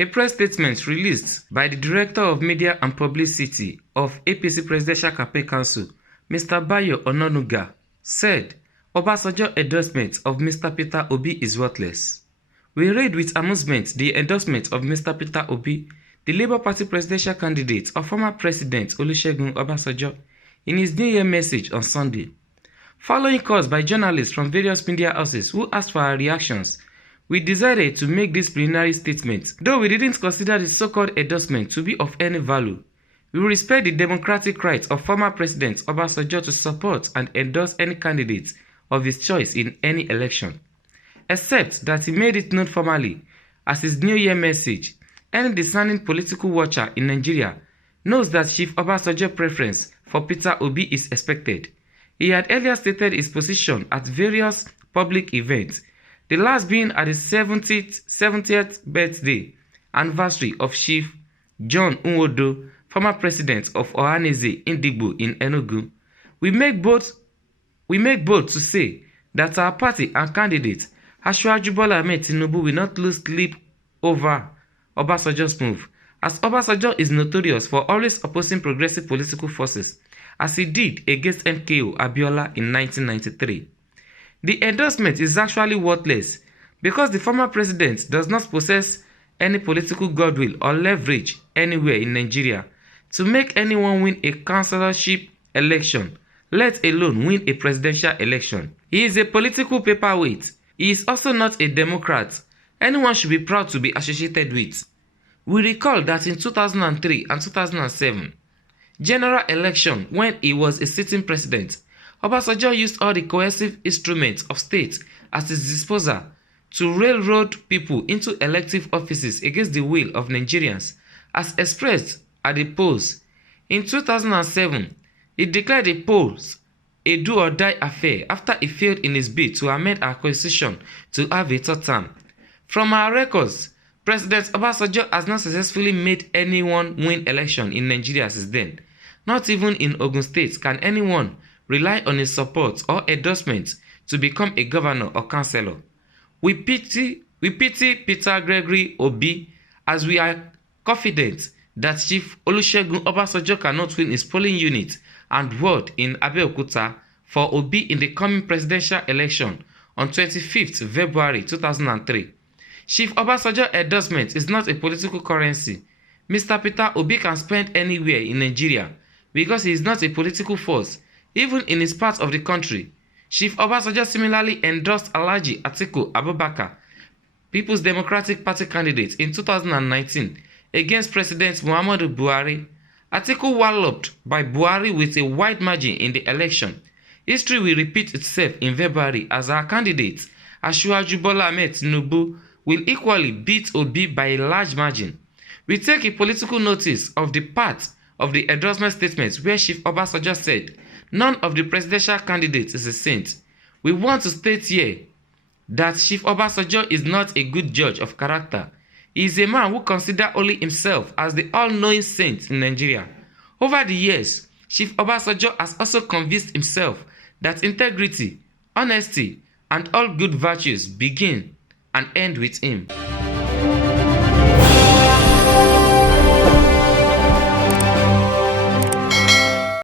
A press statement released by the Director of Media and Publicity of APC Presidential Campaign Council, Mr. Bayo Onanuga, said Obasanjo's endorsement of Mr. Peter Obi is worthless. We read with amusement the endorsement of Mr. Peter Obi, the Labour Party presidential candidate of former President Olusegun Obasanjo, in his New Year message on Sunday. Following calls by journalists from various media houses who asked for our reactions, we decided to make this preliminary statement. Though we didn't consider the so-called endorsement to be of any value, we respect the democratic right of former President Obasanjo to support and endorse any candidate of his choice in any election, except that he made it known formally as his New Year message. Any discerning political watcher in Nigeria knows that Chief Obasanjo's preference for Peter Obi is expected. He had earlier stated his position at various public events, the last being at the 70th birthday anniversary of Chief John Nwodo, former president of Ohanaeze Ndigbo in Enugu. We make bold to say that our party and candidate, Asiwaju Bola Ahmed Tinubu, will not lose sleep over Obasanjo's move, as Obasanjo is notorious for always opposing progressive political forces, as he did against MKO Abiola in 1993. The endorsement is actually worthless because the former president does not possess any political goodwill or leverage anywhere in Nigeria to make anyone win a councillorship election, let alone win a presidential election. He is a political paperweight. He is also not a Democrat anyone should be proud to be associated with. We recall that in 2003 and 2007, general election when he was a sitting president, Obasanjo used all the coercive instruments of state at his disposal to railroad people into elective offices against the will of Nigerians, as expressed at the polls. In 2007, he declared the polls a do-or-die affair after he failed in his bid to amend our constitution to have a third term. From our records, President Obasanjo has not successfully made anyone win election in Nigeria since then. Not even in Ogun State can anyone rely on his support or endorsement to become a governor or councillor. We pity Peter Gregory Obi, as we are confident that Chief Olusegun Obasanjo cannot win his polling unit and ward in Abeokuta for Obi in the coming presidential election on 25th February 2003. Chief Obasanjo's endorsement is not a political currency. Mr. Peter Obi can spend anywhere in Nigeria because he is not a political force, even in his part of the country. Chief Obasanjo similarly endorsed Alhaji Atiku Abubakar, People's Democratic Party candidate, in 2019 against President Muhammadu Buhari. Atiku walloped by Buhari with a wide margin in the election. History will repeat itself in February as our candidate, Asiwaju Bola Ahmed Tinubu, will equally beat Obi by a large margin. We take a political notice of the part of the endorsement statement where Chief Obasanjo said, "None of the presidential candidates is a saint." We want to state here that Chief Obasanjo is not a good judge of character. He is a man who considers only himself as the all-knowing saint in Nigeria. Over the years, Chief Obasanjo has also convinced himself that integrity, honesty, and all good virtues begin and end with him.